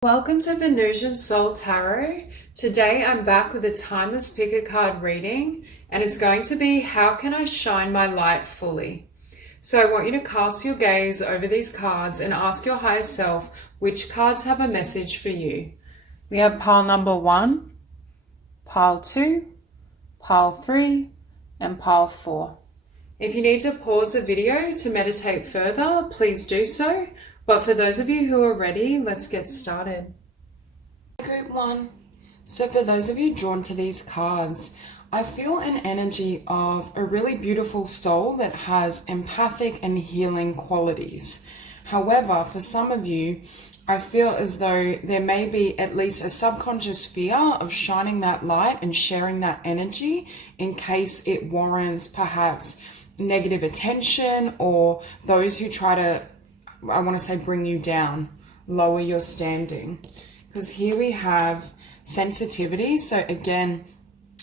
Welcome to Venusian Soul Tarot. Today I'm back with a timeless pick a card reading, and it's going to be how can I shine my light fully? So I want you to cast your gaze over these cards and ask your higher self which cards have a message for you. We have pile number 1, pile 2, pile 3, and pile 4. If you need to pause the video to meditate further, please do so. But for those of you who are ready, let's get started. Group 1. So for those of you drawn to these cards, I feel an energy of a really beautiful soul that has empathic and healing qualities. However, for some of you, I feel as though there may be at least a subconscious fear of shining that light and sharing that energy in case it warrants perhaps negative attention or those who try to, I want to say, bring you down, lower your standing. Because here we have sensitivity. So again,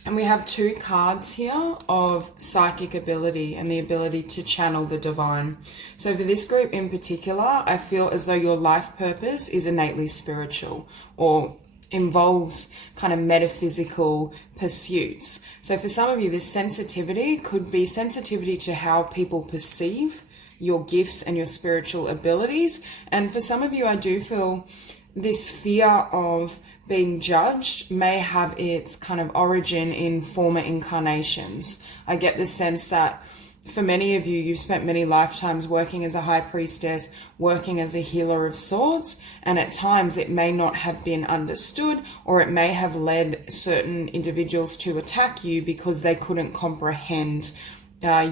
and we have 2 cards here of psychic ability and the ability to channel the divine. So for this group in particular, I feel as though your life purpose is innately spiritual or involves kind of metaphysical pursuits. So for some of you, this sensitivity could be sensitivity to how people perceive your gifts and your spiritual abilities. And for some of you, I do feel this fear of being judged may have its kind of origin in former incarnations. I get the sense that for many of you, you've spent many lifetimes working as a high priestess, working as a healer of sorts, and at times it may not have been understood, or it may have led certain individuals to attack you because they couldn't comprehend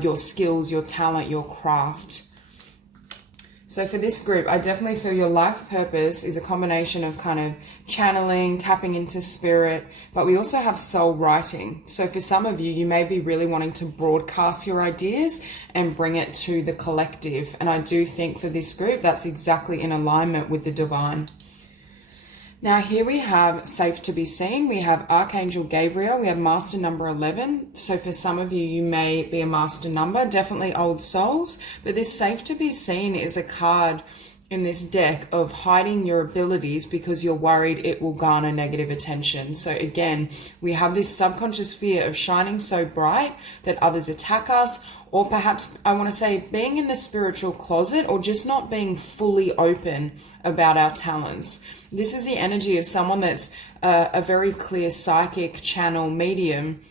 your skills, your talent, your craft. So for this group, I definitely feel your life purpose is a combination of kind of channeling, tapping into spirit, but we also have soul writing. So for some of you, you may be really wanting to broadcast your ideas and bring it to the collective. And I do think for this group, that's exactly in alignment with the divine. Now here we have safe to be seen. We have Archangel Gabriel. We have master number 11. So for some of you, you may be a master number, definitely old souls. But this safe to be seen is a card in this deck of hiding your abilities because you're worried it will garner negative attention. So again, we have this subconscious fear of shining so bright that others attack us, or perhaps I want to say being in the spiritual closet or just not being fully open about our talents. This is the energy of someone that's a very clear psychic channel medium,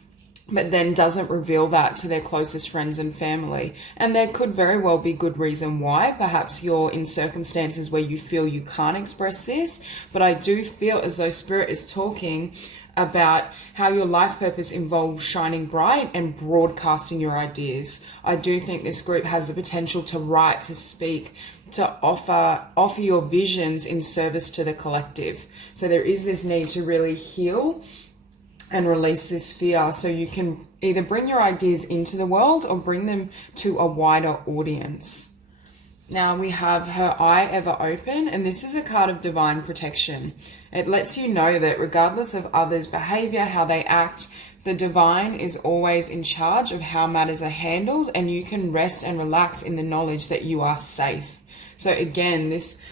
but then doesn't reveal that to their closest friends and family. And there could very well be good reason why. Perhaps you're in circumstances where you feel you can't express this, but I do feel as though Spirit is talking about how your life purpose involves shining bright and broadcasting your ideas. I do think this group has the potential to write, to speak, to offer your visions in service to the collective. So there is this need to really heal and release this fear so you can either bring your ideas into the world or bring them to a wider audience. Now we have her eye ever open, and this is a card of divine protection. It lets you know that regardless of others' behavior, how they act, the divine is always in charge of how matters are handled, and you can rest and relax in the knowledge that you are safe. So again, this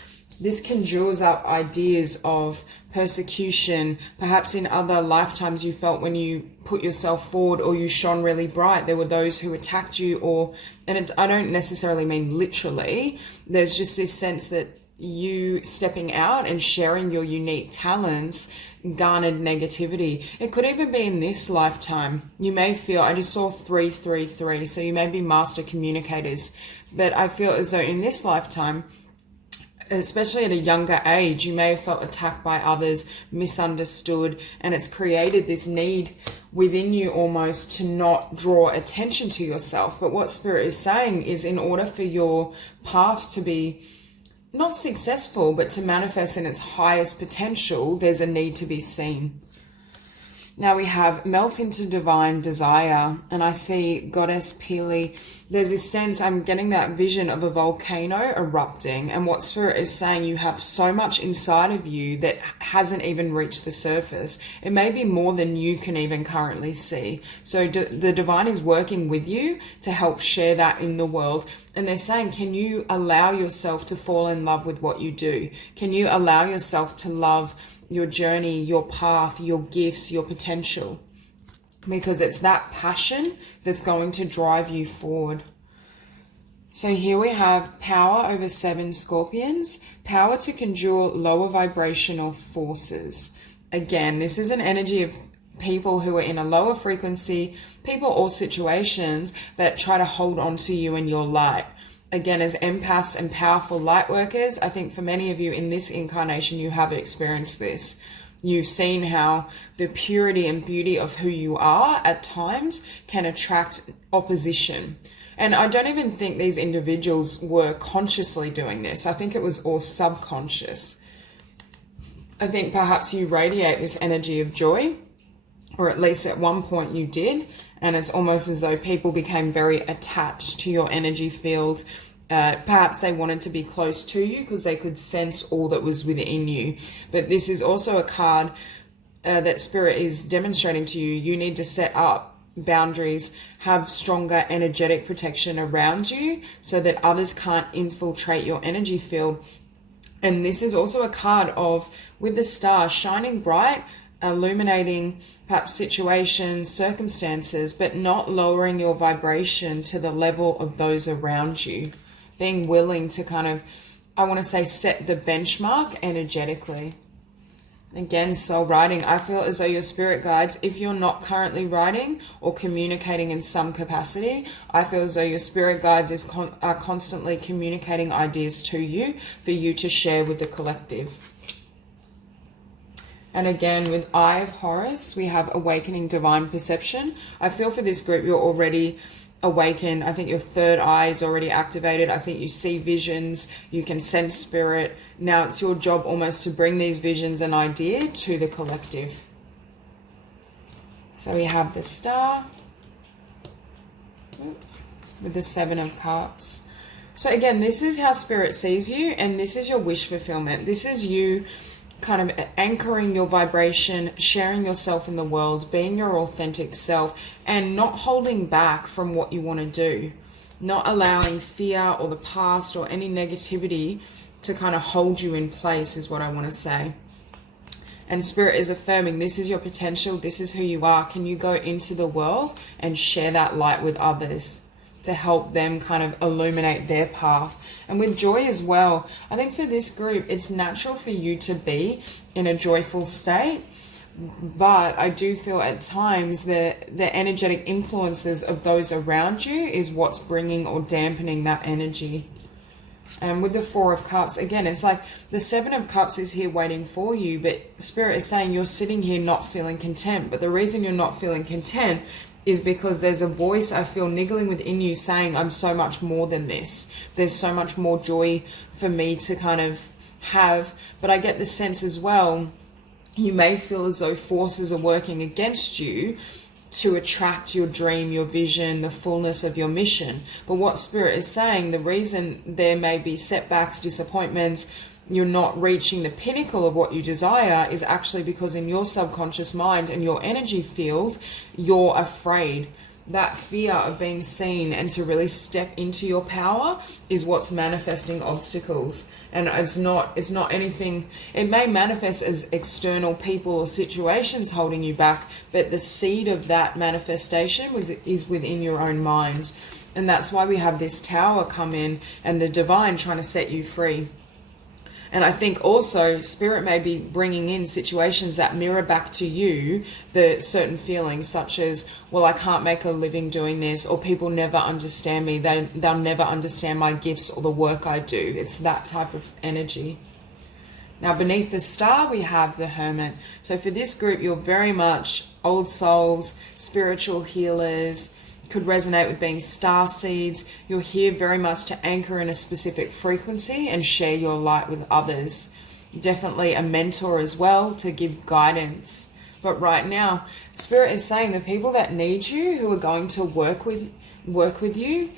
conjures up ideas of persecution. Perhaps in other lifetimes you felt when you put yourself forward or you shone really bright, there were those who attacked you, I don't necessarily mean literally. There's just this sense that you stepping out and sharing your unique talents garnered negativity. It could even be in this lifetime. You may feel, I just saw 333, so you may be master communicators, but I feel as though in this lifetime, especially at a younger age, you may have felt attacked by others, misunderstood, and it's created this need within you almost to not draw attention to yourself. But what Spirit is saying is in order for your path to be not successful, but to manifest in its highest potential, there's a need to be seen. Now we have melt into divine desire, and I see Goddess Pili. There's this sense, I'm getting that vision of a volcano erupting, and what Spirit is saying, you have so much inside of you that hasn't even reached the surface. It may be more than you can even currently see. So the divine is working with you to help share that in the world. And they're saying, can you allow yourself to fall in love with what you do? Can you allow yourself to love your journey, your path, your gifts, your potential? Because it's that passion that's going to drive you forward. So here we have power over 7 scorpions, power to conjure lower vibrational forces. Again, this is an energy of people who are in a lower frequency, people or situations that try to hold on to you in your light. Again, as empaths and powerful light workers, I think for many of you in this incarnation, you have experienced this. You've seen how the purity and beauty of who you are at times can attract opposition. And I don't even think these individuals were consciously doing this. I think it was all subconscious. I think perhaps you radiate this energy of joy, or at least at one point you did, and it's almost as though people became very attached to your energy field. Perhaps they wanted to be close to you because they could sense all that was within you. But this is also a card that Spirit is demonstrating to you. You need to set up boundaries, have stronger energetic protection around you so that others can't infiltrate your energy field. And this is also a card of, with the star shining bright, illuminating perhaps situations, circumstances, but not lowering your vibration to the level of those around you. Being willing to kind of, I want to say, set the benchmark energetically. Again, soul writing. I feel as though your spirit guides, if you're not currently writing or communicating in some capacity, I feel as though your spirit guides are constantly communicating ideas to you for you to share with the collective. And again, with Eye of Horus, we have awakening divine perception. I feel for this group, you're already awakened. I think your third eye is already activated. I think you see visions, you can sense spirit. Now it's your job almost to bring these visions and idea to the collective. So we have the star with the 7 of cups. So again, this is how spirit sees you, and this is your wish fulfillment. This is you kind of anchoring your vibration, sharing yourself in the world, being your authentic self, and not holding back from what you want to do. Not allowing fear or the past or any negativity to kind of hold you in place is what I want to say. And Spirit is affirming, this is your potential, this is who you are. Can you go into the world and share that light with others to help them kind of illuminate their path? And with joy as well, I think for this group, it's natural for you to be in a joyful state, but I do feel at times that the energetic influences of those around you is what's bringing or dampening that energy. And with the 4 of Cups, again, it's like the 7 of Cups is here waiting for you, but Spirit is saying you're sitting here not feeling content. But the reason you're not feeling content is because there's a voice I feel niggling within you saying, I'm so much more than this. There's so much more joy for me to kind of have. But I get the sense as well, you may feel as though forces are working against you to attract your dream, your vision, the fullness of your mission. But what Spirit is saying, the reason there may be setbacks, disappointments, you're not reaching the pinnacle of what you desire is actually because in your subconscious mind and your energy field, you're afraid. That fear of being seen and to really step into your power is what's manifesting obstacles. And it's not anything, it may manifest as external people or situations holding you back, but the seed of that manifestation is within your own mind. And that's why we have this Tower come in and the divine trying to set you free. And I think also Spirit may be bringing in situations that mirror back to you the certain feelings such as, well, I can't make a living doing this, or people never understand me. They'll never understand my gifts or the work I do. It's that type of energy. Now, beneath the star, we have the Hermit. So for this group, you're very much old souls, spiritual healers, could resonate with being star seeds. You're here very much to anchor in a specific frequency and share your light with others. Definitely a mentor as well to give guidance. But right now, Spirit is saying the people that need you, who are going to work with you,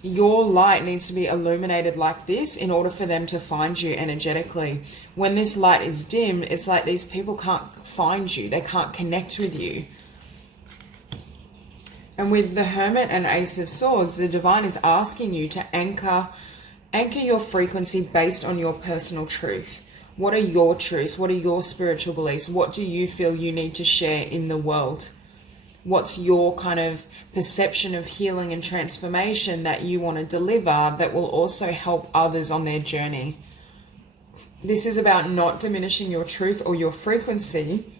your light needs to be illuminated like this in order for them to find you energetically. When this light is dim, it's like these people can't find you. They can't connect with you. And with the Hermit and Ace of Swords, the Divine is asking you to anchor your frequency based on your personal truth. What are your truths? What are your spiritual beliefs? What do you feel you need to share in the world? What's your kind of perception of healing and transformation that you want to deliver that will also help others on their journey? This is about not diminishing your truth or your frequency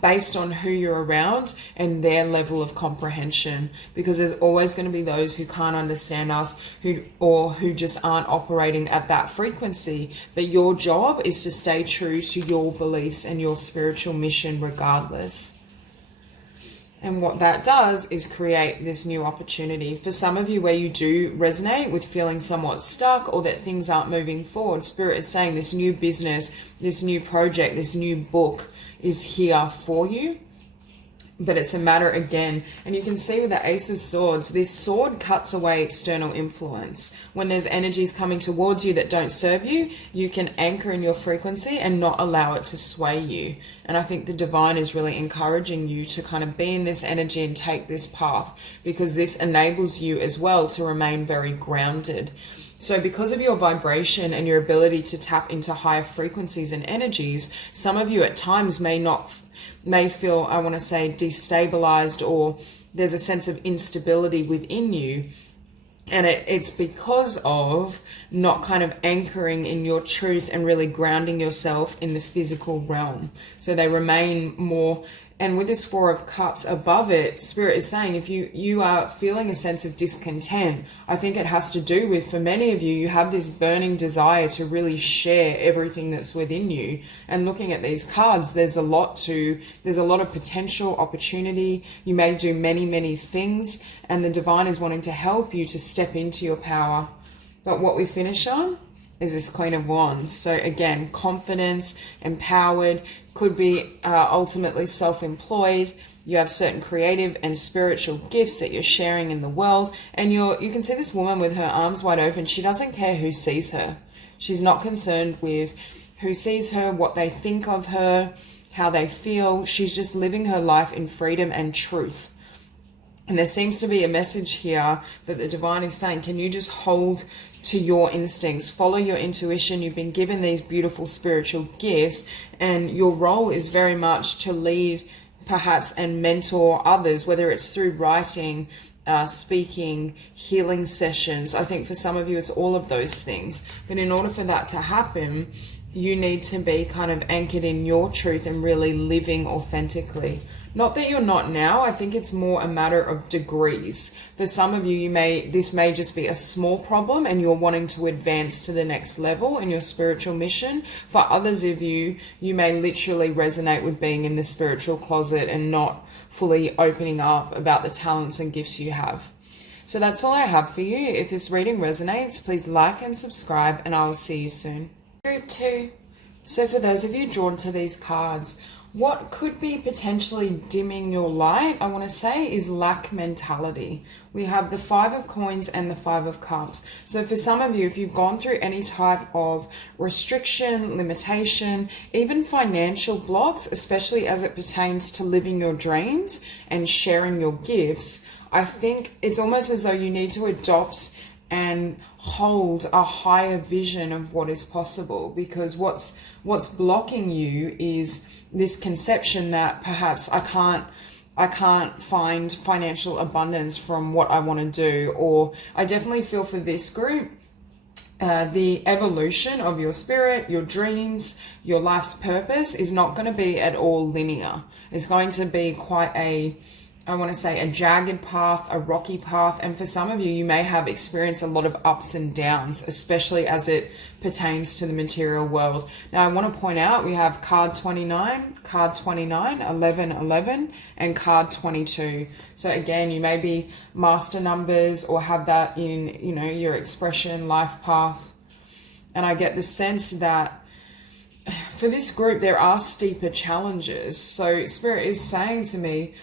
based on who you're around and their level of comprehension, because there's always going to be those who can't understand us, who just aren't operating at that frequency. But your job is to stay true to your beliefs and your spiritual mission regardless. And what that does is create this new opportunity. For some of you where you do resonate with feeling somewhat stuck or that things aren't moving forward, Spirit is saying this new business, this new project, this new book is here for you. But it's a matter again, and you can see with the Ace of Swords, this sword cuts away external influence. When there's energies coming towards you that don't serve you, you can anchor in your frequency and not allow it to sway you. And I think the Divine is really encouraging you to kind of be in this energy and take this path, because this enables you as well to remain very grounded. So because of your vibration and your ability to tap into higher frequencies and energies, some of you at times may feel, I want to say, destabilized, or there's a sense of instability within you. And it's because of not kind of anchoring in your truth and really grounding yourself in the physical realm. So they remain more. And with this Four of Cups above it, Spirit is saying if you are feeling a sense of discontent, I think it has to do with, for many of you, you have this burning desire to really share everything that's within you. And looking at these cards, there's a lot of potential opportunity. You may do many, many things, and the Divine is wanting to help you to step into your power. But what we finish on is this Queen of Wands. So again, confidence, empowered, could be ultimately self-employed. You have certain creative and spiritual gifts that you're sharing in the world. And you can see this woman with her arms wide open. She doesn't care who sees her. She's not concerned with who sees her, what they think of her, how they feel. She's just living her life in freedom and truth. And there seems to be a message here that the Divine is saying, can you just hold to your instincts, follow your intuition? You've been given these beautiful spiritual gifts, and your role is very much to lead, perhaps, and mentor others, whether it's through writing, speaking, healing sessions. I think for some of you, it's all of those things. But in order for that to happen, you need to be kind of anchored in your truth and really living authentically. Not that you're not now. I think it's more a matter of degrees. For some of you, this may just be a small problem and you're wanting to advance to the next level in your spiritual mission. For others of you, you may literally resonate with being in the spiritual closet and not fully opening up about the talents and gifts you have. So that's all I have for you. If this reading resonates, please like and subscribe, and I will see you soon. Group 2. So for those of you drawn to these cards, what could be potentially dimming your light, I want to say, is lack mentality. We have the Five of Coins and the Five of Cups. So for some of you, if you've gone through any type of restriction, limitation, even financial blocks, especially as it pertains to living your dreams and sharing your gifts, I think it's almost as though you need to adopt and hold a higher vision of what is possible, because what's blocking you is this conception that perhaps I can't find financial abundance from what I want to do. Or I definitely feel for this group, the evolution of your spirit, your dreams, your life's purpose is not going to be at all linear. It's going to be quite a jagged path, a rocky path. And for some of you, you may have experienced a lot of ups and downs, especially as it pertains to the material world. Now, I want to point out we have card 29, 11, 11, and card 22. So again, you may be master numbers or have that in, your expression, life path. And I get the sense that for this group, there are steeper challenges. So Spirit is saying to me,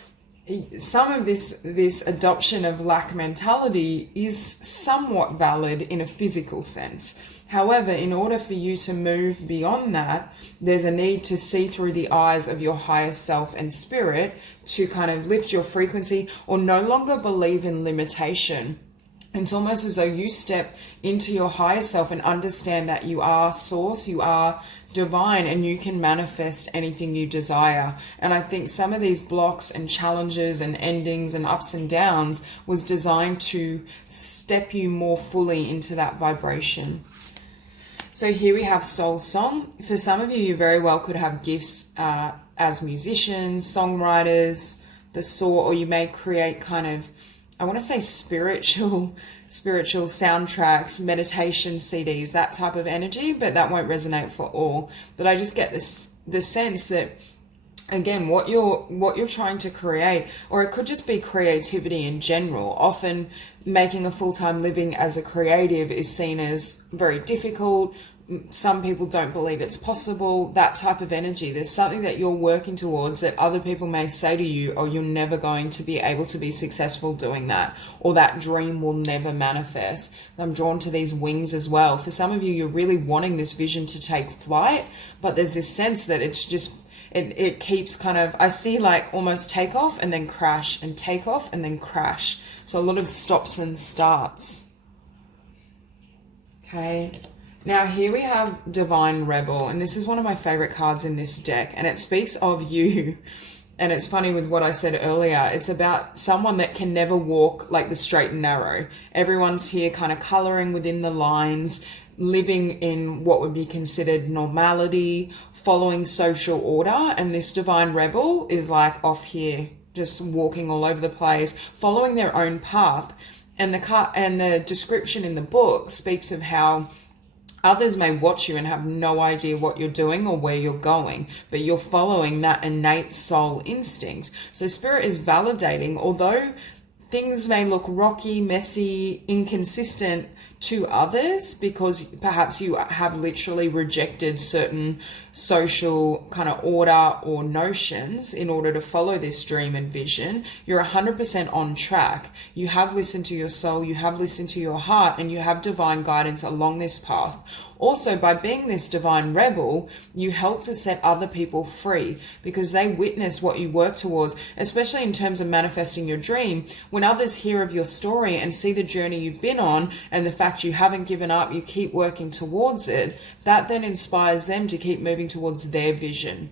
some of this adoption of lack mentality is somewhat valid in a physical sense. However, in order for you to move beyond that, there's a need to see through the eyes of your higher self and spirit to kind of lift your frequency or no longer believe in limitation. It's almost as though you step into your higher self and understand that you are source, you are divine, and you can manifest anything you desire. And I think some of these blocks and challenges and endings and ups and downs was designed to step you more fully into that vibration. So here we have Soul Song. For some of you, you very well could have gifts as musicians, songwriters, the sort, or you may create kind of, I want to say spiritual soundtracks, meditation CDs, that type of energy, but that won't resonate for all. But I just get the sense that, again, what you're trying to create, or it could just be creativity in general. Often making a full-time living as a creative is seen as very difficult. Some people don't believe it's possible, that type of energy. There's something that you're working towards that other people may say to you, oh, you're never going to be able to be successful doing that, or that dream will never manifest. I'm drawn to these wings as well. For some of you, you're really wanting this vision to take flight, but there's this sense that it's just, it keeps kind of, I see like almost take off and then crash and take off and then crash. So a lot of stops and starts. Okay. Now here we have Divine Rebel, and this is one of my favorite cards in this deck, and it speaks of you. And it's funny with what I said earlier, it's about someone that can never walk like the straight and narrow. Everyone's here kind of coloring within the lines, living in what would be considered normality, following social order, and this Divine Rebel is like off here, just walking all over the place, following their own path. And the description in the book speaks of how others may watch you and have no idea what you're doing or where you're going, but you're following that innate soul instinct. So Spirit is validating, although things may look rocky, messy, inconsistent to others, because perhaps you have literally rejected certain social kind of order or notions in order to follow this dream and vision, you're 100% on track. You have listened to your soul, you have listened to your heart, and you have divine guidance along this path. Also, by being this divine rebel, you help to set other people free because they witness what you work towards, especially in terms of manifesting your dream. When others hear of your story and see the journey you've been on and the fact you haven't given up, you keep working towards it, that then inspires them to keep moving towards their vision.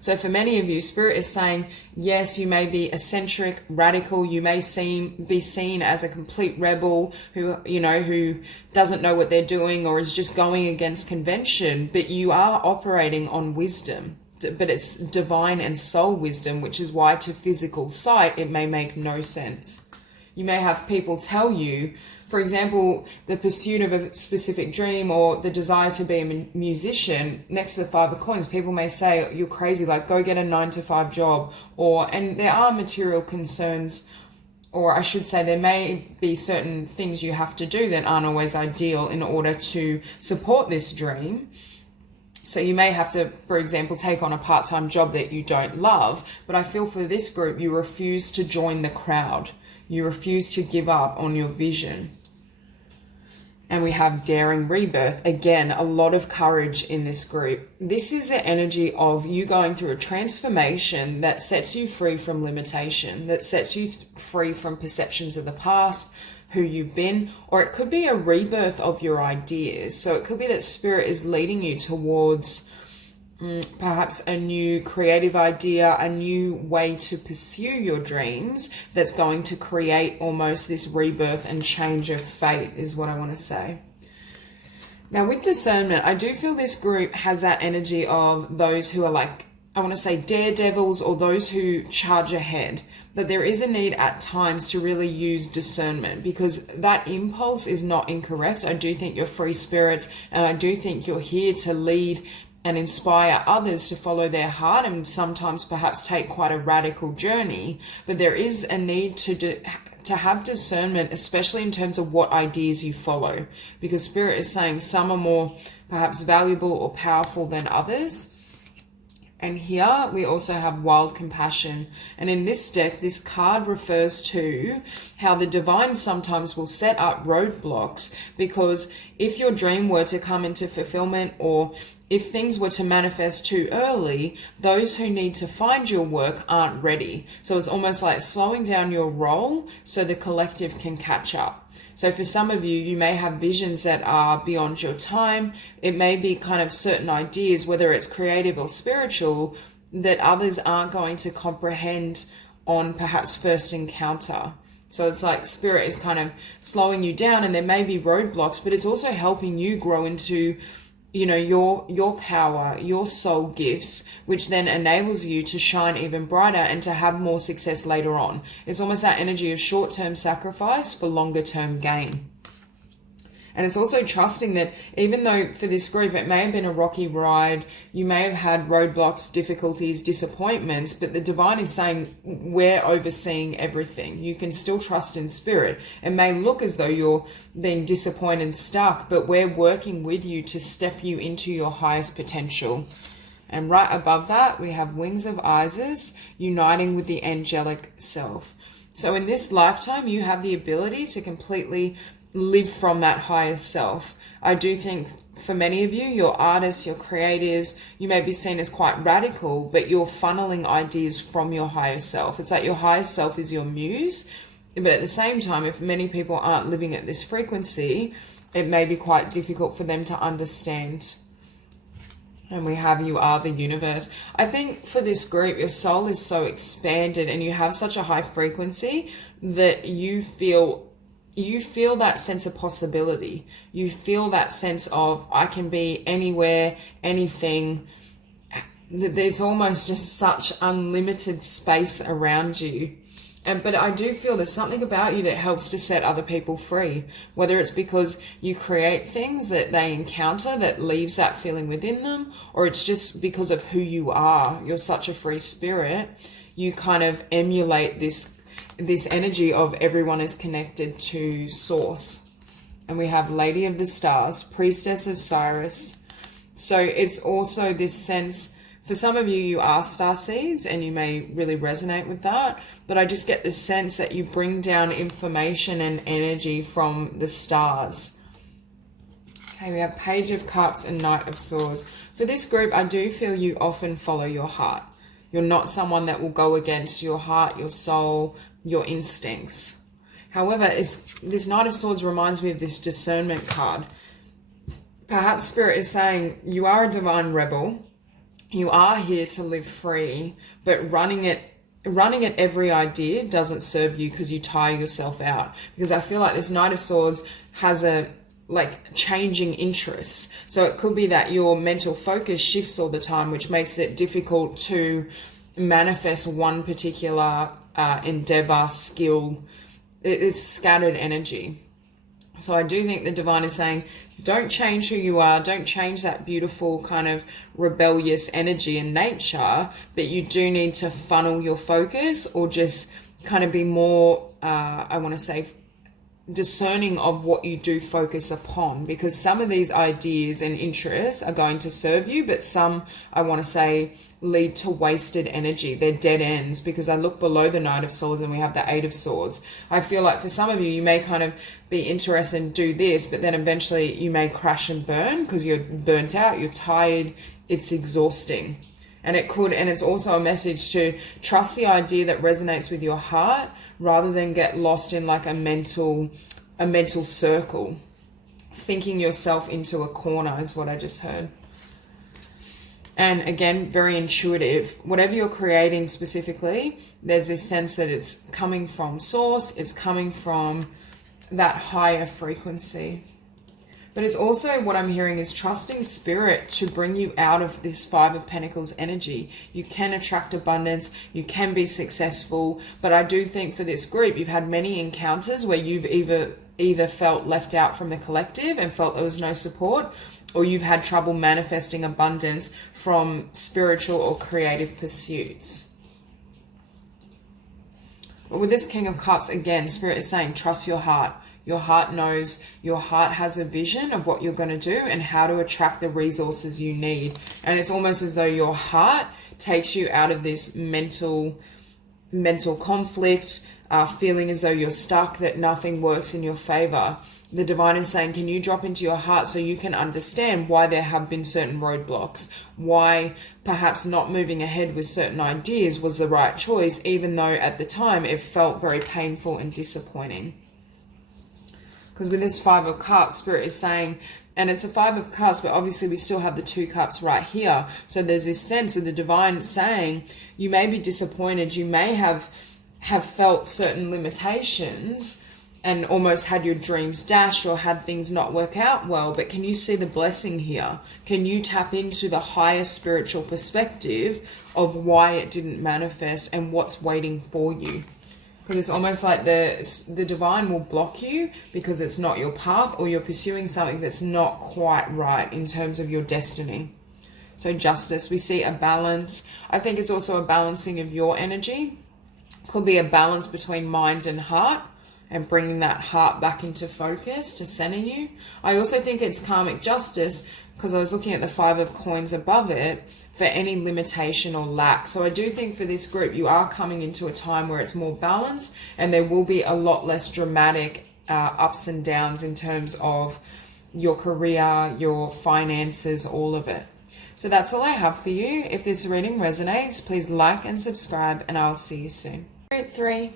So for many of you, Spirit is saying, yes, you may be eccentric, radical. You may be seen as a complete rebel who doesn't know what they're doing or is just going against convention, but you are operating on wisdom. But it's divine and soul wisdom, which is why to physical sight, it may make no sense. You may have people tell you, for example, the pursuit of a specific dream or the desire to be a musician, next to the Five of Coins, people may say, you're crazy, like go get a 9-to-5 job. And there are material concerns, or I should say there may be certain things you have to do that aren't always ideal in order to support this dream. So you may have to, for example, take on a part-time job that you don't love. But I feel for this group, you refuse to join the crowd. You refuse to give up on your vision. And we have Daring Rebirth. Again, a lot of courage in this group. This is the energy of you going through a transformation that sets you free from limitation, that sets you free from perceptions of the past, who you've been, or it could be a rebirth of your ideas. So it could be that Spirit is leading you towards perhaps a new creative idea, a new way to pursue your dreams that's going to create almost this rebirth and change of fate is what I want to say. Now with discernment, I do feel this group has that energy of those who are like, I want to say daredevils, or those who charge ahead. But there is a need at times to really use discernment, because that impulse is not incorrect. I do think you're free spirits, and I do think you're here to lead and inspire others to follow their heart and sometimes perhaps take quite a radical journey. But there is a need to have discernment, especially in terms of what ideas you follow, because Spirit is saying some are more perhaps valuable or powerful than others. And here we also have wild compassion. And in this deck, this card refers to how the divine sometimes will set up roadblocks, because if your dream were to come into fulfillment, or if things were to manifest too early, those who need to find your work aren't ready. So it's almost like slowing down your role so the collective can catch up. So for some of you, you may have visions that are beyond your time. It may be kind of certain ideas, whether it's creative or spiritual, that others aren't going to comprehend on perhaps first encounter. So it's like Spirit is kind of slowing you down, and there may be roadblocks, but it's also helping you grow into, you know, your power, your soul gifts, which then enables you to shine even brighter and to have more success later on. It's almost that energy of short-term sacrifice for longer-term gain. And it's also trusting that even though for this group it may have been a rocky ride, you may have had roadblocks, difficulties, disappointments, but the divine is saying we're overseeing everything. You can still trust in Spirit. It may look as though you're being disappointed, stuck, but we're working with you to step you into your highest potential. And right above that, we have Wings of Isis, uniting with the angelic self. So in this lifetime, you have the ability to completely live from that higher self. I do think for many of you, you're artists, you're creatives, you may be seen as quite radical, but you're funneling ideas from your higher self. It's like your higher self is your muse, but at the same time, if many people aren't living at this frequency, it may be quite difficult for them to understand. And we have you are the universe. I think for this group, your soul is so expanded and you have such a high frequency that you feel that sense of possibility. You feel that sense of, I can be anywhere, anything. There's almost just such unlimited space around you. But I do feel there's something about you that helps to set other people free, whether it's because you create things that they encounter that leaves that feeling within them, or it's just because of who you are. You're such a free spirit. You kind of emulate this energy of everyone is connected to source. And we have Lady of the Stars, Priestess of Sirius. So it's also this sense, for some of you, you are star seeds and you may really resonate with that, but I just get the sense that you bring down information and energy from the stars. Okay, we have Page of Cups and Knight of Swords. For this group, I do feel you often follow your heart. You're not someone that will go against your heart, your soul, your instincts. However, this Knight of Swords reminds me of this discernment card. Perhaps Spirit is saying you are a divine rebel. You are here to live free, but running at every idea doesn't serve you because you tire yourself out. Because I feel like this Knight of Swords has changing interests. So it could be that your mental focus shifts all the time, which makes it difficult to manifest one particular endeavor, skill. It's scattered energy. So I do think the divine is saying, don't change who you are, don't change that beautiful kind of rebellious energy and nature, but you do need to funnel your focus, or just kind of be more, I want to say, discerning of what you do focus upon, because some of these ideas and interests are going to serve you, but some, I want to say, lead to wasted energy. They're dead ends, because I look below the Knight of Swords and we have the Eight of Swords. I feel like for some of you, you may kind of be interested in do this, but then eventually you may crash and burn because you're burnt out, you're tired, it's exhausting. And it's also a message to trust the idea that resonates with your heart rather than get lost in like a mental circle. Thinking yourself into a corner is what I just heard. And again, very intuitive. Whatever you're creating specifically, there's this sense that it's coming from source, it's coming from that higher frequency. But it's also, what I'm hearing is trusting Spirit to bring you out of this Five of Pentacles energy. You can attract abundance, you can be successful, but I do think for this group, you've had many encounters where you've either felt left out from the collective and felt there was no support, or you've had trouble manifesting abundance from spiritual or creative pursuits. But with this King of Cups, again, Spirit is saying, trust your heart. Your heart knows, your heart has a vision of what you're going to do and how to attract the resources you need. And it's almost as though your heart takes you out of this mental conflict, feeling as though you're stuck, that nothing works in your favor. The divine is saying, can you drop into your heart so you can understand why there have been certain roadblocks, why perhaps not moving ahead with certain ideas was the right choice, even though at the time it felt very painful and disappointing. Because with this Five of Cups, Spirit is saying, and it's a Five of Cups, but obviously we still have the Two Cups right here. So there's this sense of the divine saying, you may be disappointed, you may have felt certain limitations and almost had your dreams dashed or had things not work out well, but can you see the blessing here? Can you tap into the higher spiritual perspective of why it didn't manifest and what's waiting for you? Because it's almost like the divine will block you because it's not your path, or you're pursuing something that's not quite right in terms of your destiny. So Justice, we see a balance. I think it's also a balancing of your energy. Could be a balance between mind and heart, and bringing that heart back into focus to center you. I also think it's karmic justice because I was looking at the Five of Coins above it for any limitation or lack. So I do think for this group, you are coming into a time where it's more balanced and there will be a lot less dramatic ups and downs in terms of your career, your finances, all of it. So that's all I have for you. If this reading resonates, please like and subscribe, and I'll see you soon. Group 3.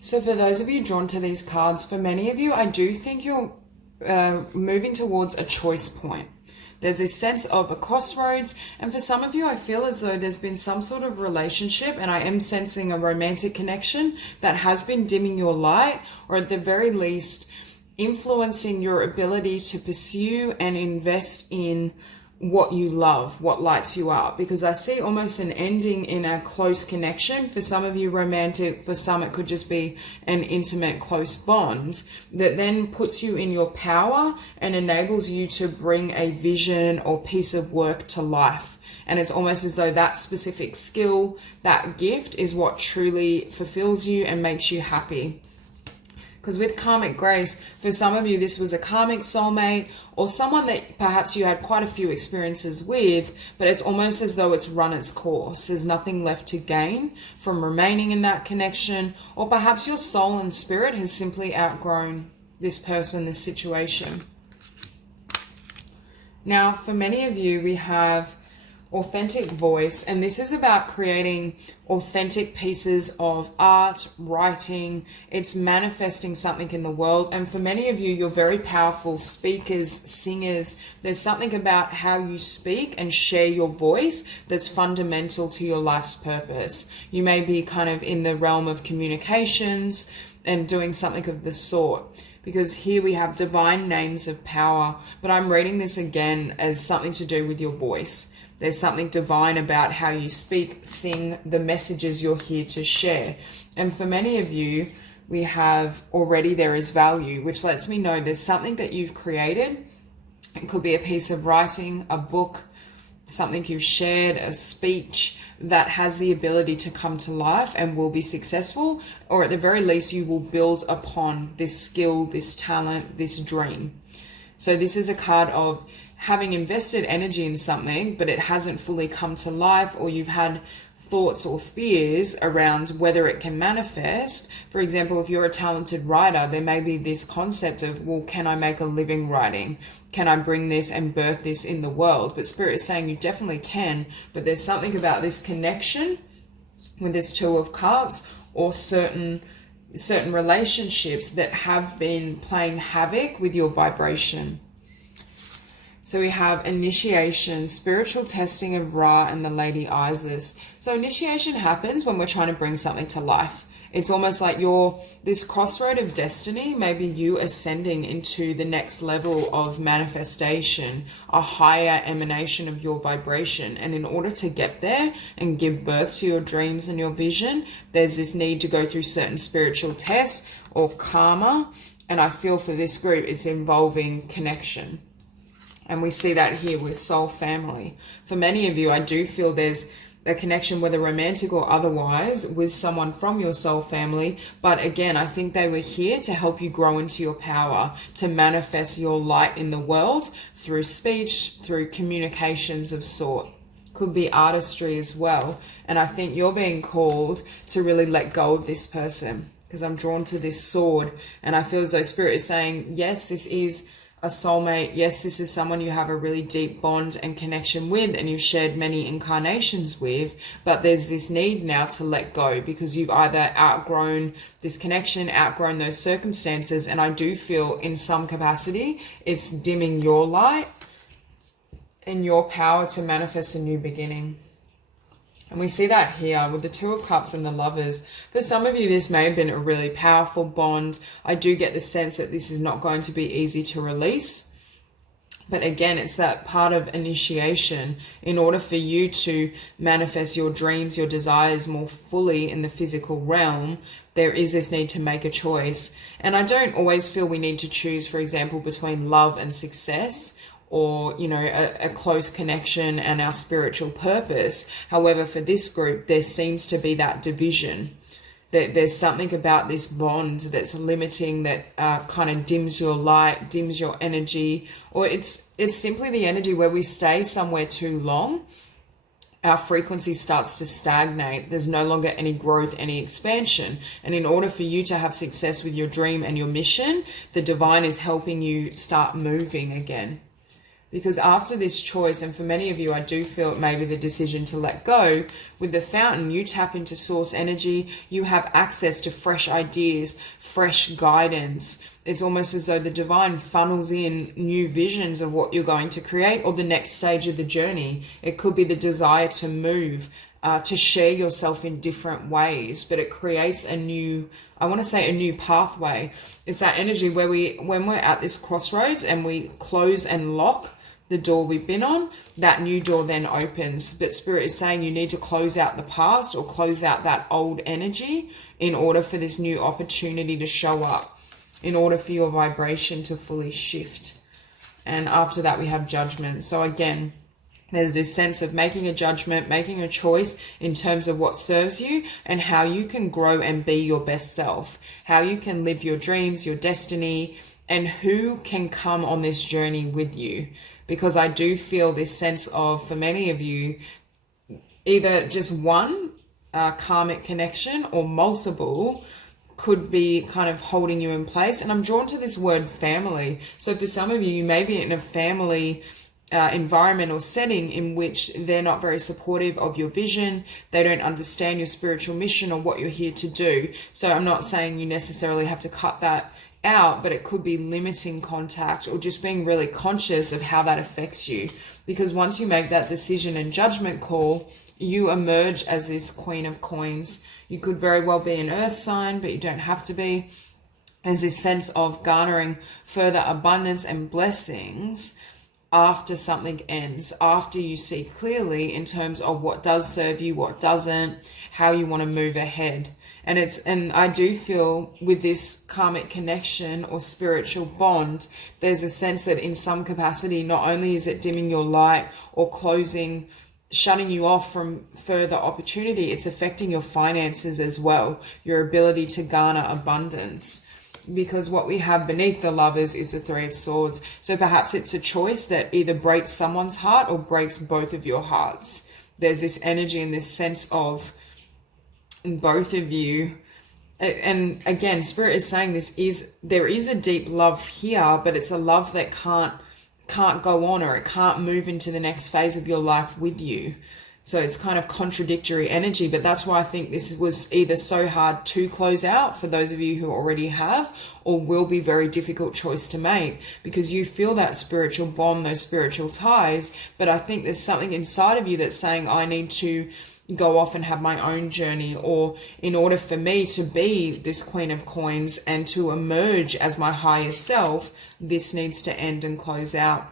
So for those of you drawn to these cards, for many of you, I do think you're moving towards a choice point. There's a sense of a crossroads, and for some of you, I feel as though there's been some sort of relationship, and I am sensing a romantic connection that has been dimming your light, or at the very least, influencing your ability to pursue and invest in what you love, what lights you up. Because I see almost an ending in a close connection. For some of you, romantic. For some, it could just be an intimate, close bond that then puts you in your power and enables you to bring a vision or piece of work to life. And it's almost as though that specific skill, that gift, is what truly fulfills you and makes you happy. Because with karmic grace, for some of you, this was a karmic soulmate or someone that perhaps you had quite a few experiences with, but it's almost as though it's run its course. There's nothing left to gain from remaining in that connection, or perhaps your soul and spirit has simply outgrown this person, this situation. Now, for many of you, we have authentic voice, and this is about creating authentic pieces of art, writing. It's manifesting something in the world. And for many of you, you're very powerful speakers, singers. There's something about how you speak and share your voice that's fundamental to your life's purpose. You may be kind of in the realm of communications and doing something of the sort, because here we have divine names of power, but I'm reading this again as something to do with your voice. There's something divine about how you speak, sing, the messages you're here to share. And for many of you, we have already there is value, which lets me know there's something that you've created. It could be a piece of writing, a book, something you've shared, a speech that has the ability to come to life and will be successful, or at the very least, you will build upon this skill, this talent, this dream. So this is a card of having invested energy in something, but it hasn't fully come to life, or you've had thoughts or fears around whether it can manifest. For example, if you're a talented writer, there may be this concept of, well, can I make a living writing? Can I bring this and birth this in the world? But Spirit is saying you definitely can, but there's something about this connection with this Two of Cups, or certain relationships that have been playing havoc with your vibration. So we have initiation, spiritual testing of Ra and the Lady Isis. So initiation happens when we're trying to bring something to life. It's almost like this crossroad of destiny, maybe you ascending into the next level of manifestation, a higher emanation of your vibration. And in order to get there and give birth to your dreams and your vision, there's this need to go through certain spiritual tests or karma. And I feel for this group, it's involving connection. And we see that here with soul family. For many of you, I do feel there's a connection, whether romantic or otherwise, with someone from your soul family. But again, I think they were here to help you grow into your power, to manifest your light in the world through speech, through communications of sort. Could be artistry as well. And I think you're being called to really let go of this person, because I'm drawn to this sword, and I feel as though Spirit is saying, yes, this is a soulmate. Yes, this is someone you have a really deep bond and connection with, and you've shared many incarnations with, but there's this need now to let go, because you've either outgrown this connection, outgrown those circumstances, and I do feel in some capacity it's dimming your light and your power to manifest a new beginning. And we see that here with the Two of Cups and the Lovers. For some of you, this may have been a really powerful bond. I do get the sense that this is not going to be easy to release. But again, it's that part of initiation. In order for you to manifest your dreams, your desires more fully in the physical realm, there is this need to make a choice. And I don't always feel we need to choose, for example, between love and success, or, you know, a close connection and our spiritual purpose. However, for this group, there seems to be that division. There's something about this bond that's limiting, that kind of dims your light, dims your energy, or it's simply the energy where we stay somewhere too long. Our frequency starts to stagnate. There's no longer any growth, any expansion. And in order for you to have success with your dream and your mission, the divine is helping you start moving again. Because after this choice, and for many of you, I do feel it may be the decision to let go. With the fountain, you tap into source energy. You have access to fresh ideas, fresh guidance. It's almost as though the divine funnels in new visions of what you're going to create, or the next stage of the journey. It could be the desire to move, to share yourself in different ways, but it creates a new, I want to say a new pathway. It's that energy where when we're at this crossroads and we close and lock the door we've been on, that new door then opens. But Spirit is saying you need to close out the past, or close out that old energy, in order for this new opportunity to show up, in order for your vibration to fully shift. And after that, we have judgment. So again, there's this sense of making a judgment, making a choice in terms of what serves you and how you can grow and be your best self, how you can live your dreams, your destiny, and who can come on this journey with you. Because I do feel this sense of, for many of you, either just one karmic connection or multiple could be kind of holding you in place. And I'm drawn to this word family. So for some of you, you may be in a family environment or setting in which they're not very supportive of your vision. They don't understand your spiritual mission or what you're here to do. So I'm not saying you necessarily have to cut that out, but it could be limiting contact, or just being really conscious of how that affects you. Because once you make that decision and judgment call, you emerge as this Queen of Coins. You could very well be an earth sign, but you don't have to be. There's this sense of garnering further abundance and blessings after something ends, after you see clearly in terms of what does serve you, what doesn't, how you want to move ahead. And I do feel with this karmic connection or spiritual bond, there's a sense that in some capacity, not only is it dimming your light or closing, shutting you off from further opportunity, it's affecting your finances as well, your ability to garner abundance. Because what we have beneath the Lovers is the Three of Swords. So perhaps it's a choice that either breaks someone's heart or breaks both of your hearts. There's this energy and this sense of both of you. And again, Spirit is saying there is a deep love here, but it's a love that can't go on, or it can't move into the next phase of your life with you. So it's kind of contradictory energy, but that's why I think this was either so hard to close out for those of you who already have, or will be very difficult choice to make, because you feel that spiritual bond, those spiritual ties. But I think there's something inside of you that's saying, I need to go off and have my own journey, or in order for me to be this Queen of Coins and to emerge as my higher self, this needs to end and close out.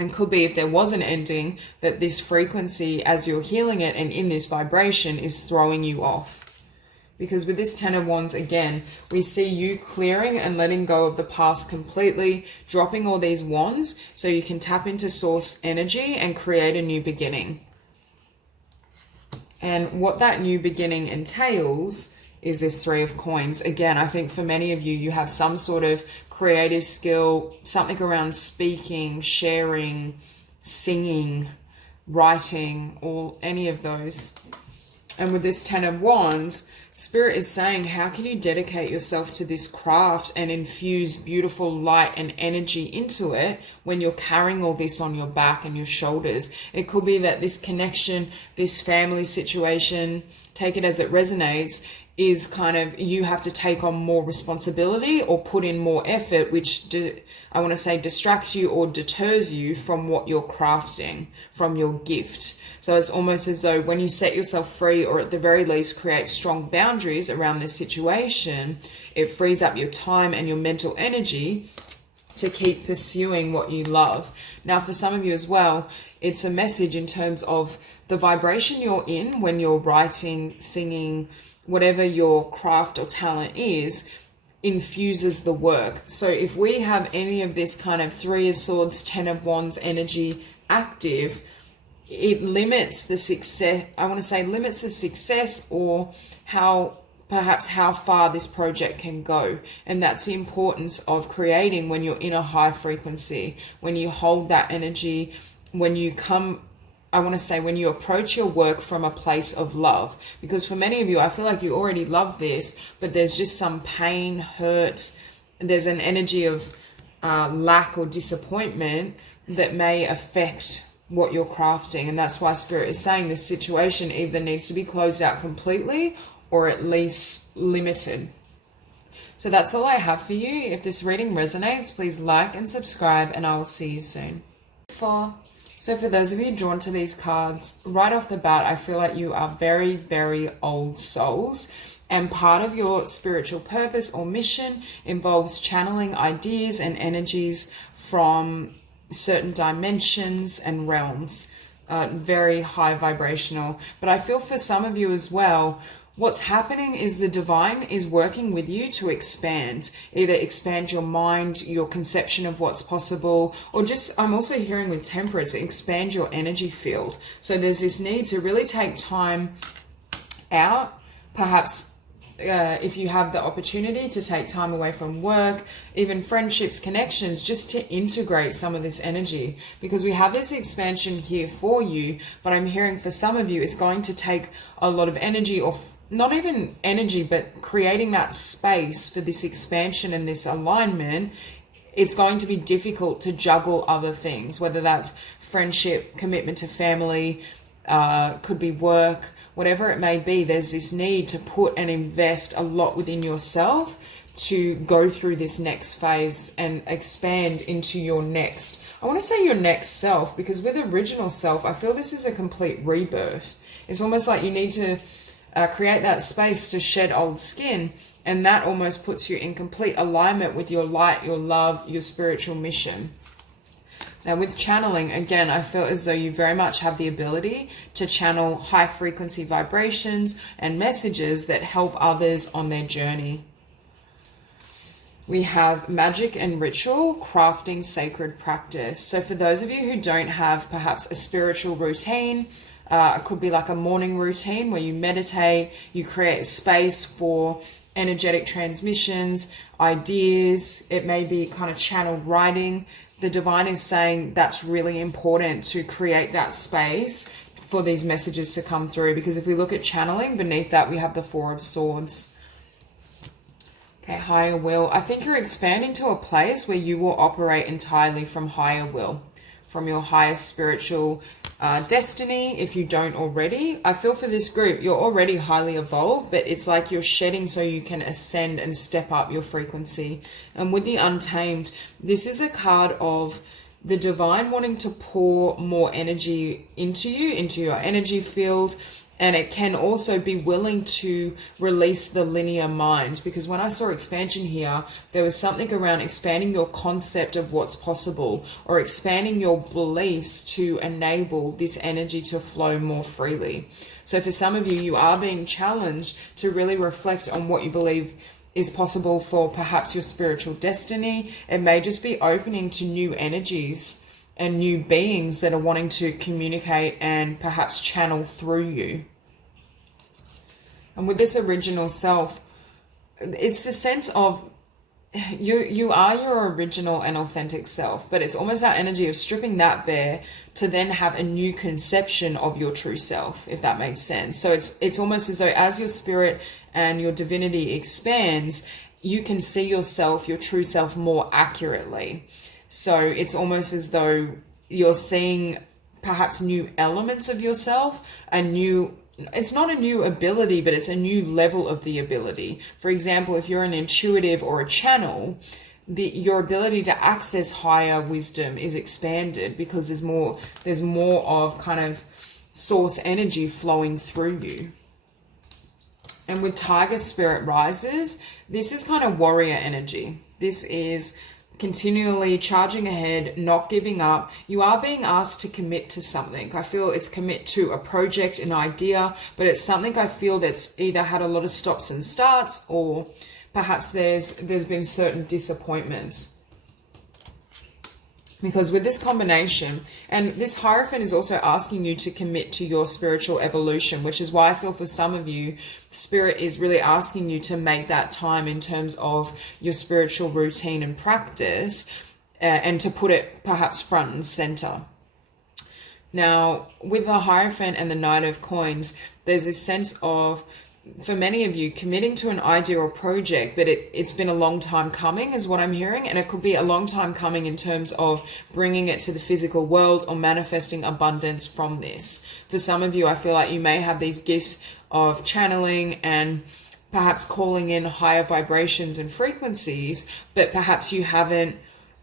And could be, if there was an ending, that this frequency, as you're healing it and in this vibration, is throwing you off. Because with this Ten of Wands, again, we see you clearing and letting go of the past completely, dropping all these wands so you can tap into source energy and create a new beginning. And what that new beginning entails is this Three of Coins. Again, I think for many of you, you have some sort of creative skill, something around speaking, sharing, singing, writing, or any of those. And with this Ten of Wands, Spirit is saying, how can you dedicate yourself to this craft and infuse beautiful light and energy into it when you're carrying all this on your back and your shoulders? It could be that this connection, this family situation, take it as it resonates, is kind of, you have to take on more responsibility or put in more effort, which I want to say distracts you or deters you from what you're crafting, from your gift. So it's almost as though when you set yourself free, or at the very least create strong boundaries around this situation, it frees up your time and your mental energy to keep pursuing what you love. Now, for some of you as well, it's a message in terms of the vibration you're in when you're writing, singing, whatever your craft or talent is, infuses the work. So if we have any of this kind of Three of Swords, Ten of Wands energy active, it limits the success, I want to say limits the success, or perhaps how far this project can go. And that's the importance of creating when you're in a high frequency, when you hold that energy, when you come, I want to say, when you approach your work from a place of love. Because for many of you, I feel like you already love this, but there's just some pain, hurt, there's an energy of lack or disappointment that may affect what you're crafting. And that's why Spirit is saying this situation either needs to be closed out completely or at least limited. So that's all I have for you. If this reading resonates, please like and subscribe, and I will see you soon. So for those of you drawn to these cards, right off the bat, I feel like you are very, very old souls. And part of your spiritual purpose or mission involves channeling ideas and energies from certain dimensions and realms, very high vibrational. But I feel for some of you as well, what's happening is the divine is working with you to expand, either expand your mind, your conception of what's possible, or just, I'm also hearing with Temperance, expand your energy field. So there's this need to really take time out, perhaps if you have the opportunity to take time away from work, even friendships, connections, just to integrate some of this energy, because we have this expansion here for you. But I'm hearing for some of you, it's going to take a lot of energy, or not even energy, but creating that space for this expansion and this alignment. It's going to be difficult to juggle other things, whether that's friendship, commitment to family, could be work, whatever it may be. There's this need to put and invest a lot within yourself to go through this next phase and expand into your next, I want to say your next self, because with original self, I feel this is a complete rebirth. It's almost like you need to create that space to shed old skin, and that almost puts you in complete alignment with your light, your love, your spiritual mission. Now with channeling, again, I feel as though you very much have the ability to channel high frequency vibrations and messages that help others on their journey. We have magic and ritual, crafting sacred practice. So for those of you who don't have perhaps a spiritual routine, it could be like a morning routine where you meditate, you create space for energetic transmissions, ideas. It may be kind of channeled writing. The divine is saying that's really important to create that space for these messages to come through. Because if we look at channeling, beneath that we have the Four of Swords. Okay, higher will. I think you're expanding to a place where you will operate entirely from higher will, from your highest spiritual destiny. If you don't already, I feel for this group, you're already highly evolved, but it's like you're shedding so you can ascend and step up your frequency. And with the Untamed, this is a card of the divine wanting to pour more energy into you, into your energy field. And it can also be willing to release the linear mind, because when I saw expansion here, there was something around expanding your concept of what's possible, or expanding your beliefs to enable this energy to flow more freely. So for some of you, you are being challenged to really reflect on what you believe is possible for perhaps your spiritual destiny. It may just be opening to new energies and new beings that are wanting to communicate and perhaps channel through you. And with this original self, it's the sense of you are your original and authentic self, but it's almost that energy of stripping that bare to then have a new conception of your true self, if that makes sense. So it's almost as though as your spirit and your divinity expands, you can see yourself, your true self, more accurately. So it's almost as though you're seeing perhaps new elements of yourself, it's not a new ability, but it's a new level of the ability. For example, if you're an intuitive or a channel, your ability to access higher wisdom is expanded because there's more of kind of source energy flowing through you. And with Tiger Spirit rises, this is kind of warrior energy. This is continually charging ahead, not giving up. You are being asked to commit to something. I feel it's commit to a project, an idea, but it's something I feel that's either had a lot of stops and starts, or perhaps there's been certain disappointments. Because with this combination, and this Hierophant is also asking you to commit to your spiritual evolution, which is why I feel for some of you, Spirit is really asking you to make that time in terms of your spiritual routine and practice, and to put it perhaps front and center. Now, with the Hierophant and the Knight of Coins, there's this sense of, for many of you, committing to an idea or project, but it's been a long time coming is what I'm hearing. And it could be a long time coming in terms of bringing it to the physical world or manifesting abundance from this. For some of you, I feel like you may have these gifts of channeling and perhaps calling in higher vibrations and frequencies, but perhaps you haven't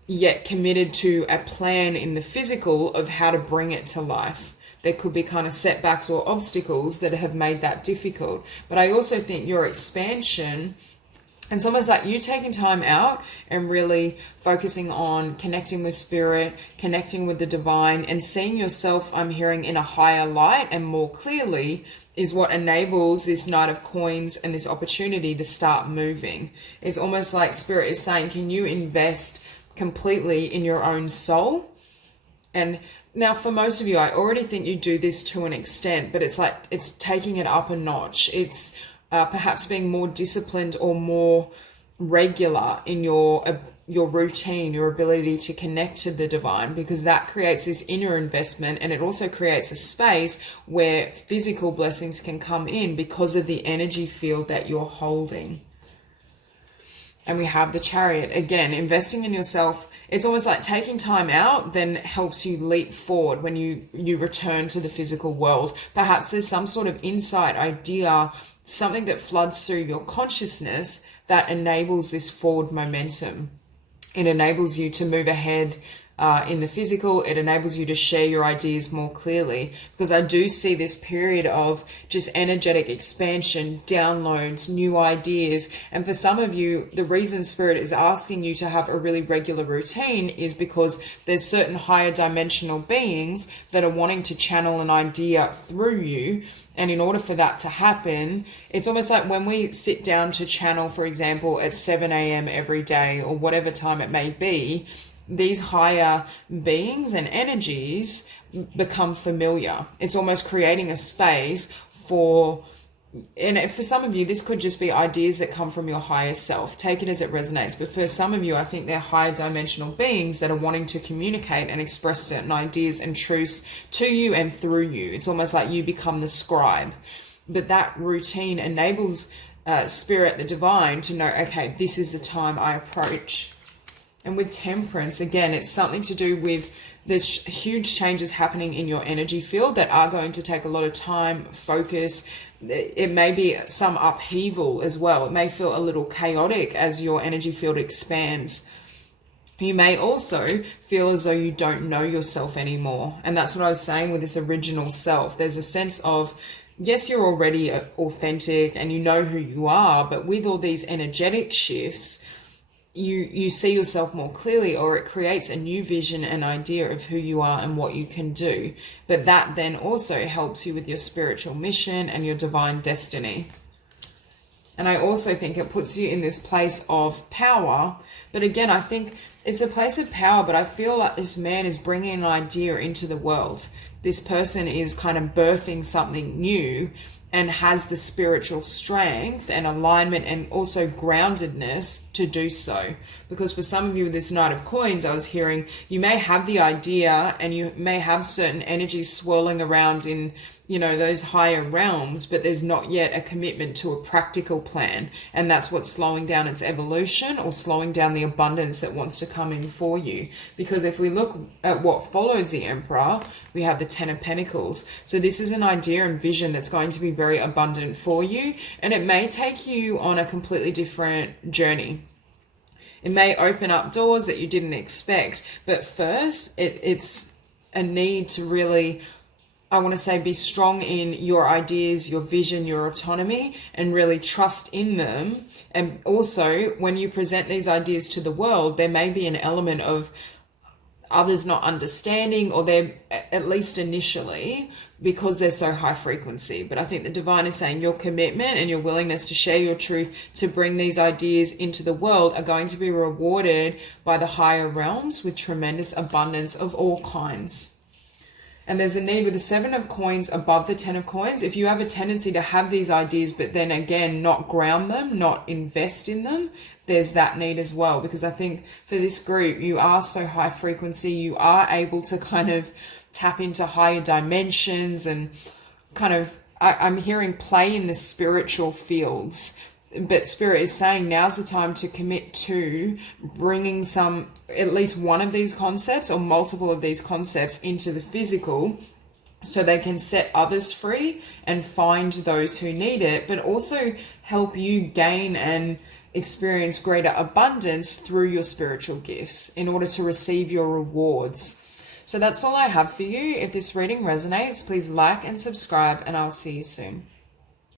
yet committed to a plan in the physical of how to bring it to life. There could be kind of setbacks or obstacles that have made that difficult. But I also think your expansion, it's almost like you taking time out and really focusing on connecting with spirit, connecting with the divine, and seeing yourself, I'm hearing, in a higher light and more clearly, is what enables this Knight of Coins and this opportunity to start moving. It's almost like spirit is saying, can you invest completely in your own soul? And now, for most of you, I already think you do this to an extent, but it's like it's taking it up a notch. It's perhaps being more disciplined or more regular in your routine, your ability to connect to the divine, because that creates this inner investment, and it also creates a space where physical blessings can come in because of the energy field that you're holding. And we have the Chariot. Again, investing in yourself, it's almost like taking time out then helps you leap forward when you return to the physical world. Perhaps there's some sort of insight, idea, something that floods through your consciousness that enables this forward momentum. It enables you to move ahead in the physical. It enables you to share your ideas more clearly, because I do see this period of just energetic expansion, downloads, new ideas. And for some of you, the reason Spirit is asking you to have a really regular routine is because there's certain higher dimensional beings that are wanting to channel an idea through you. And in order for that to happen, it's almost like when we sit down to channel, for example, at 7 a.m. every day or whatever time it may be, these higher beings and energies become familiar. It's almost creating a space for some of you, this could just be ideas that come from your higher self. Take it as it resonates. But for some of you, I think they're higher dimensional beings that are wanting to communicate and express certain ideas and truths to you and through you. It's almost like you become the scribe. But that routine enables Spirit, the divine, to know, okay, this is the time I approach. And with Temperance, again, it's something to do with there's huge changes happening in your energy field that are going to take a lot of time, focus. It may be some upheaval as well. It may feel a little chaotic as your energy field expands. You may also feel as though you don't know yourself anymore. And that's what I was saying with this original self. There's a sense of, yes, you're already authentic and you know who you are, but with all these energetic shifts, you see yourself more clearly, or it creates a new vision and idea of who you are and what you can do. But that then also helps you with your spiritual mission and your divine destiny. And I also think it puts you in this place of power. But again, I think it's a place of power, but I feel like this man is bringing an idea into the world. This person is kind of birthing something new. and has the spiritual strength and alignment and also groundedness to do so. Because for some of you with this Knight of Coins, I was hearing you may have the idea and you may have certain energies swirling around in, you know, those higher realms, but there's not yet a commitment to a practical plan. And that's what's slowing down its evolution or slowing down the abundance that wants to come in for you. Because if we look at what follows the Emperor, we have the Ten of Pentacles. So this is an idea and vision that's going to be very abundant for you. And it may take you on a completely different journey. It may open up doors that you didn't expect. But first, it's a need to really, I want to say, be strong in your ideas, your vision, your autonomy, and really trust in them. And also, when you present these ideas to the world, there may be an element of others not understanding, or they're, at least initially, because they're so high frequency. But I think the divine is saying your commitment and your willingness to share your truth, to bring these ideas into the world, are going to be rewarded by the higher realms with tremendous abundance of all kinds. And there's a need with the Seven of Coins above the Ten of Coins. If you have a tendency to have these ideas, but then again, not ground them, not invest in them, there's that need as well. Because I think for this group, you are so high frequency, you are able to kind of tap into higher dimensions and kind of, I'm hearing play in the spiritual fields. But Spirit is saying now's the time to commit to bringing some, at least one of these concepts or multiple of these concepts into the physical, so they can set others free and find those who need it, but also help you gain and experience greater abundance through your spiritual gifts in order to receive your rewards. So that's all I have for you. If this reading resonates, please like and subscribe, and I'll see you soon.